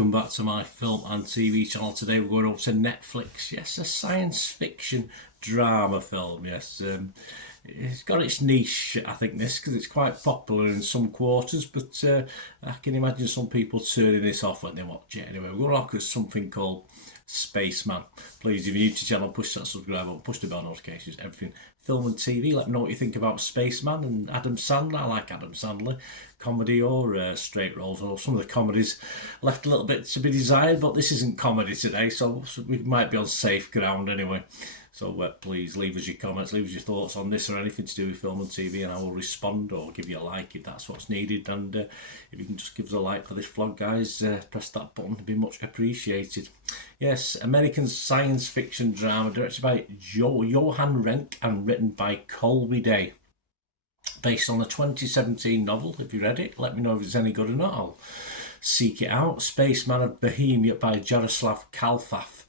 welcome back to my film and TV channel. Today we're going over to Netflix. Yes, a science fiction drama film. Yes, it's got its niche, I think, this, because it's quite popular in some quarters, but I can imagine some people turning this off when they watch it. Anyway, we're going to look at something called Spaceman. Please, if you're new to the channel, push that subscribe button, push the bell notifications, everything film and TV. Let me know what you think about Spaceman and Adam Sandler. I like Adam Sandler, comedy or straight roles. Or some of the comedies left a little bit to be desired, but this isn't comedy today, so we might be on safe ground anyway. So please leave us your comments, leave us your thoughts on this or anything to do with film and TV, and I will respond or give you a like if that's what's needed. And if you can just give us a like for this vlog, guys, press that button, it'd be much appreciated. Yes, American science fiction drama directed by Johan Renck and written by Colby Day. Based on a 2017 novel. If you read it, let me know if it's any good or not. I'll seek it out. Spaceman of Bohemia by Jaroslav Kalfaf.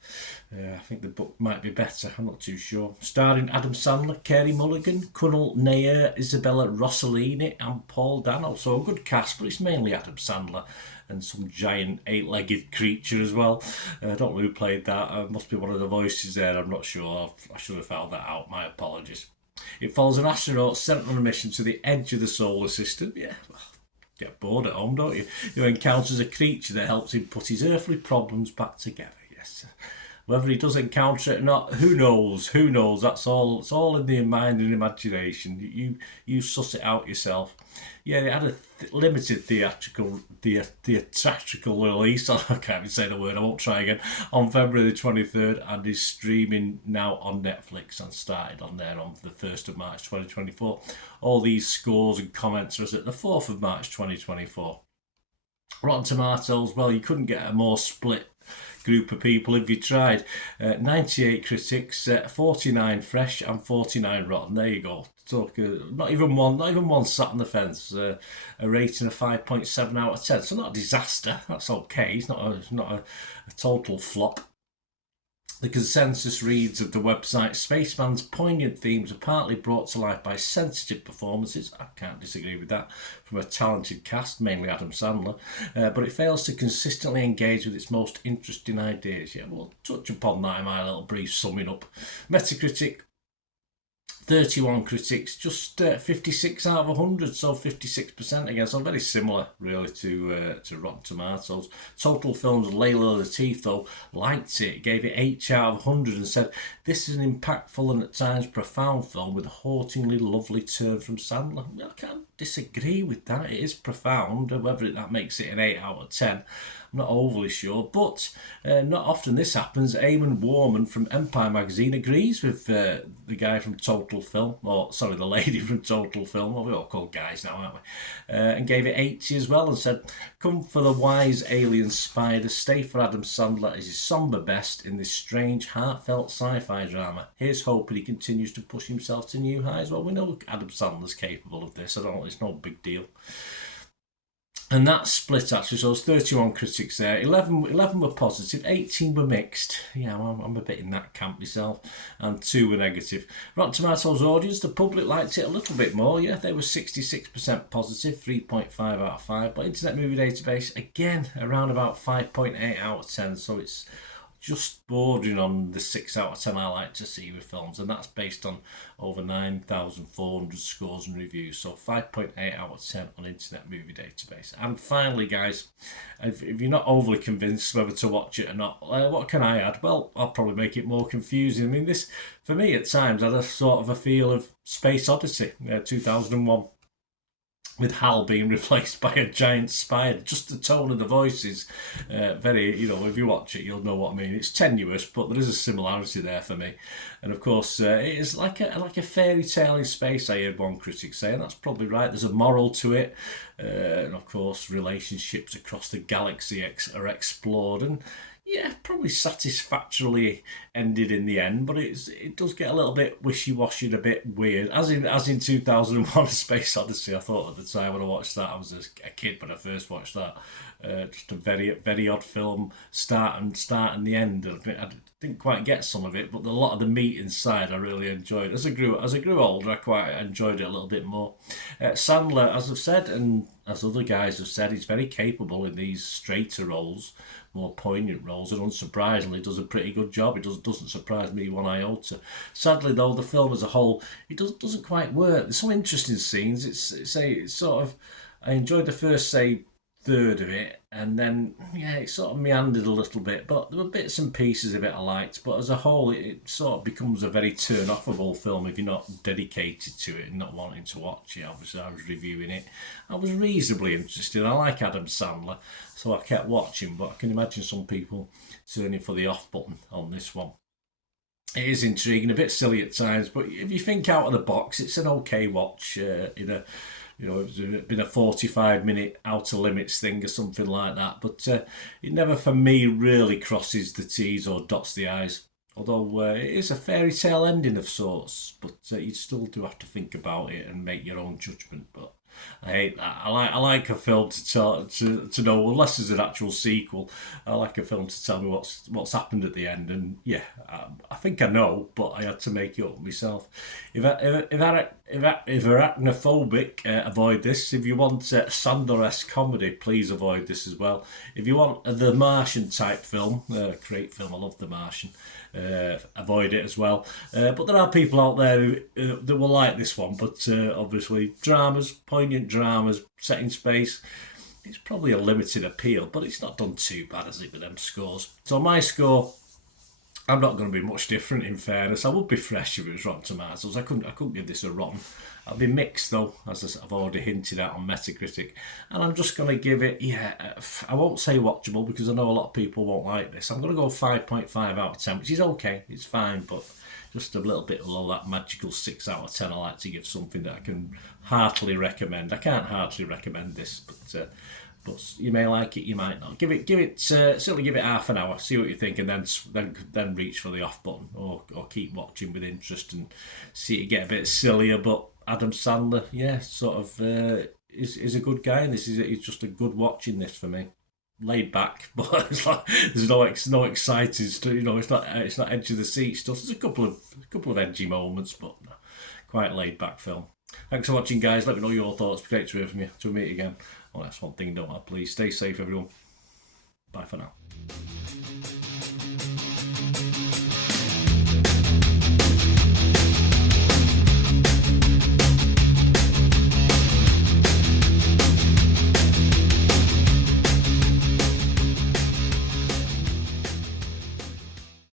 I think the book might be better, I'm not too sure. Starring Adam Sandler, Carey Mulligan, Kunal Nair, Isabella Rossellini and Paul Dano. So a good cast, but it's mainly Adam Sandler and some giant eight-legged creature as well. I don't know who played that. Must be one of the voices there, I'm not sure. I should have found that out, my apologies. It follows an astronaut sent on a mission to the edge of the solar system. Yeah, get bored at home, don't you? Who encounters a creature that helps him put his earthly problems back together. Yes. Whether he does encounter it or not, who knows? Who knows? That's all. It's all in the mind and imagination. You suss it out yourself. Yeah, it had a limited theatrical release. I can't even say the word. I won't try again. On February the 23rd, and is streaming now on Netflix and started on there on the 1st of March 2024. All these scores and comments are at the 4th of March 2024. Rotten Tomatoes. Well, you couldn't get a more split group of people if you tried. 98 critics, 49 fresh and 49 rotten. There you go. Talk, not even one sat on the fence. A rating of 5.7 out of 10. So not a disaster. That's okay. It's not a total flop. The consensus reads of the website, Spaceman's poignant themes are partly brought to life by sensitive performances, I can't disagree with that, from a talented cast, mainly Adam Sandler, but it fails to consistently engage with its most interesting ideas. Yeah, we'll touch upon that in my little brief summing up. Metacritic, 31 critics, just 56 out of 100, so 56% again, so very similar really to Rotten Tomatoes. Total Films Layla Latif though liked it, gave it 8 out of 100 and said, this is an impactful and at times profound film with a hauntingly lovely turn from Sandler. I can't disagree with that, it is profound, whether that makes it an 8 out of 10. I'm not overly sure, but not often this happens. Eamon Warman from Empire magazine agrees with the guy from Total Film, or sorry, the lady from Total Film, well, we all call guys now, aren't we? And gave it 80 as well and said, come for the wise alien spider, stay for Adam Sandler as his somber best in this strange, heartfelt sci-fi drama. Here's hoping he continues to push himself to new highs. Well, we know Adam Sandler's capable of this. It's no big deal. And that split actually, so there's 31 critics there, 11 were positive, 18 were mixed. Yeah, I'm a bit in that camp myself, and 2 were negative. Rotten Tomatoes audience, the public liked it a little bit more, yeah, they were 66% positive, 3.5 out of 5, but Internet Movie Database, again, around about 5.8 out of 10, so it's just bordering on the 6 out of 10 I like to see with films, and that's based on over 9,400 scores and reviews, so 5.8 out of 10 on Internet Movie Database. And finally, guys, if you're not overly convinced whether to watch it or not, what can I add? Well, I'll probably make it more confusing. I mean, this, for me at times, had a sort of a feel of Space Odyssey, 2001. With Hal being replaced by a giant spider. Just the tone of the voices, very, if you watch it, you'll know what I mean. It's tenuous, but there is a similarity there for me. And of course, it is like a fairy tale in space, I heard one critic say, and that's probably right. There's a moral to it. And of course, relationships across the galaxy are explored. And yeah, probably satisfactorily ended in the end, but it does get a little bit wishy-washy and a bit weird. As in 2001: A Space Odyssey, I thought at the time when I watched that, I was a kid when I first watched that. Just a very, very odd film, start and the end. I didn't quite get some of it, but a lot of the meat inside I really enjoyed. As I grew older, I quite enjoyed it a little bit more. Sandler, as I've said, and as other guys have said, he's very capable in these straighter roles, more poignant roles, and unsurprisingly does a pretty good job. It doesn't surprise me one iota. Sadly, though, the film as a whole, it doesn't quite work. There's some interesting scenes. It's sort of, I enjoyed the first, say, third of it, and then yeah, it sort of meandered a little bit, but there were bits and pieces of it I liked. But as a whole, it sort of becomes a very turn-offable film if you're not dedicated to it and not wanting to watch it. Obviously, I was reviewing it. I was reasonably interested. I like Adam Sandler, so I kept watching. But I can imagine some people turning for the off button on this one. It is intriguing, a bit silly at times, but if you think out of the box, it's an okay watch. It's been a 45-minute outer limits thing or something like that. But it never, for me, really crosses the T's or dots the I's. Although it is a fairy tale ending of sorts, but you still do have to think about it and make your own judgment. But I hate that. I like a film to know, unless there's an actual sequel. I like a film to tell me what's happened at the end, and yeah, I think I know, but I had to make it up myself. If arachnophobic, avoid this. If you want Sandler-esque comedy, please avoid this as well. If you want the Martian type film, great film, I love The Martian. Avoid it as well. But there are people out there who that will like this one. But obviously, poignant dramas set in space. It's probably a limited appeal, but it's not done too bad, has it, with them scores? So my score, I'm not going to be much different. In fairness, I would be fresh if it was Rotten Tomatoes. I couldn't give this a rotten. I'll be mixed though, as I've already hinted at on Metacritic, and I'm just going to give it. I won't say watchable because I know a lot of people won't like this. I'm going to go 5.5 out of 10, which is okay. It's fine, but just a little bit below that magical 6 out of 10. I like to give something that I can heartily recommend. I can't heartily recommend this, but you may like it, you might not. Certainly give it half an hour, see what you think, and then reach for the off button, or keep watching with interest and see it get a bit sillier. But Adam Sandler, yeah, sort of is a good guy, and he's just a good watch in this for me. Laid back, but it's like there's no exciting stuff. It's not edge of the seat stuff. There's a couple of edgy moments, but quite laid back film. Thanks for watching, guys. Let me know your thoughts. Great to hear from you. Till we meet again. Well, that's one thing, don't I? Please stay safe, everyone. Bye for now.